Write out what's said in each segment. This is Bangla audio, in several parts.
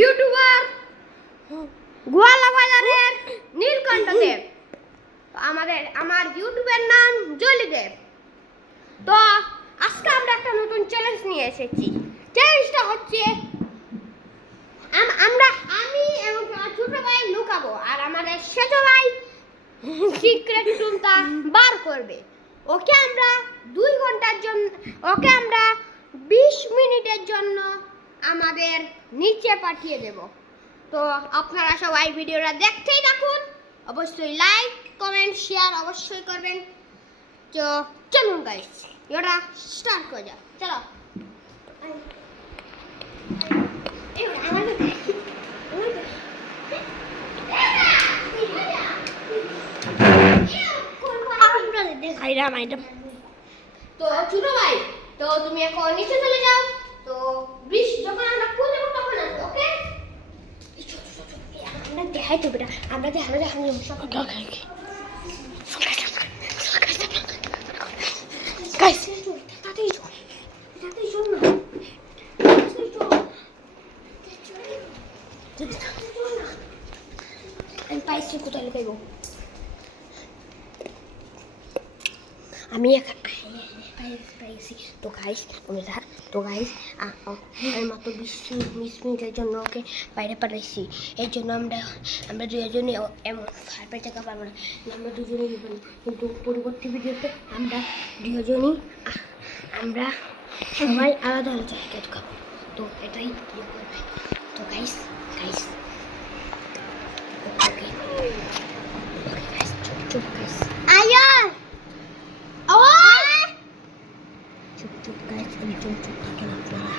ইউটিউবার গোয়ালা বাজারের নীলকণ্ঠ দেব। আমার ইউটিউবের নাম জলি দেব। তো আজকে আমরা একটা নতুন চ্যালেঞ্জ নিয়ে এসেছি। চ্যালেঞ্জটা হচ্ছে আমি এবং আমার ছোট ভাই লুকাবো, আর আমাদের ছোট ভাই সিক্রেট রুমটা বার করবে। ওকে আমরা 2 ঘন্টার জন্য, ওকে আমরা 20 মিনিটের জন্য আমাদের নিচে পাঠিয়ে দেব। তো আপনারা সবাই ভিডিওটা দেখতেই থাকুন। অবশ্যই লাইক কমেন্ট শেয়ার অবশ্যই করবেন। তো চলুন গাইস, এটা স্টার্ট করা যাক। চলো তো ছোট ভাই, তো তুমি এখন নিচে চলে যাও। তো যখন আমরা খুঁজে দেবো তখন আসবে, ওকে? আমরা দেখাই তো বেটা, আমরা দেখানো আমি পাইছি, কোথায় লুকাইব আমি পাইছি। তো গাইস আমি মাত্র 20 মিনিটের জন্য ওকে বাইরে পাঠাইছি। এর জন্য আমরা দুজনে এমন ফাইভের টাকা পাবো না, আমরা দুজনেই দিব না। কিন্তু পরবর্তী ভিডিওতে আমরা দুজনেই সবাই আলাদা আলাদা জায়গায় খাবো। তো এটাই করবে। তো গাইস ওকে গাইস, চুপ গাইস, আয়া চুপ গাইস, আমি চুপ থাকেন আপনারা।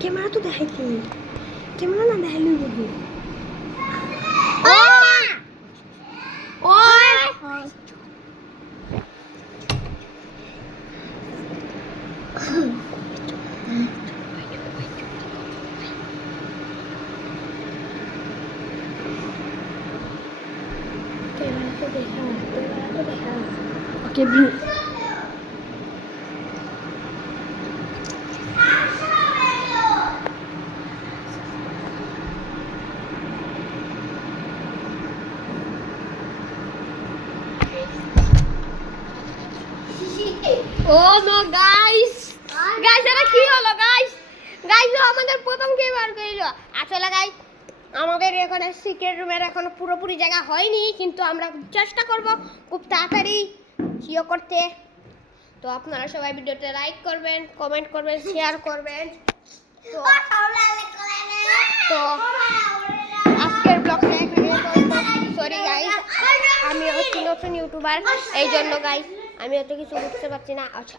ক্যামেরা তো দেখাইছি, ক্যামেরা না দেখাইলে বলবো। Okay, blue. Oh no, guys, এটা কি হলো guys, আমাদের প্রথম কে বার কইলো। আসলে guys আমাদের এখানে সিক্রেট রুমের এখন পুরোপুরি জায়গা হয়নি, কিন্তু আমরা চেষ্টা করব খুব তাড়াতাড়ি ইয়ে করতে। তো আপনারা সবাই ভিডিওতে লাইক করবেন, কমেন্ট করবেন, শেয়ার করবেন। তো আজকের ব্লগটা এখানে, সরি গাইস, আমি হচ্ছি নতুন ইউটিউবার, এই জন্য গাইস আমি অত কিছু বুঝতে পারছি না। আচ্ছা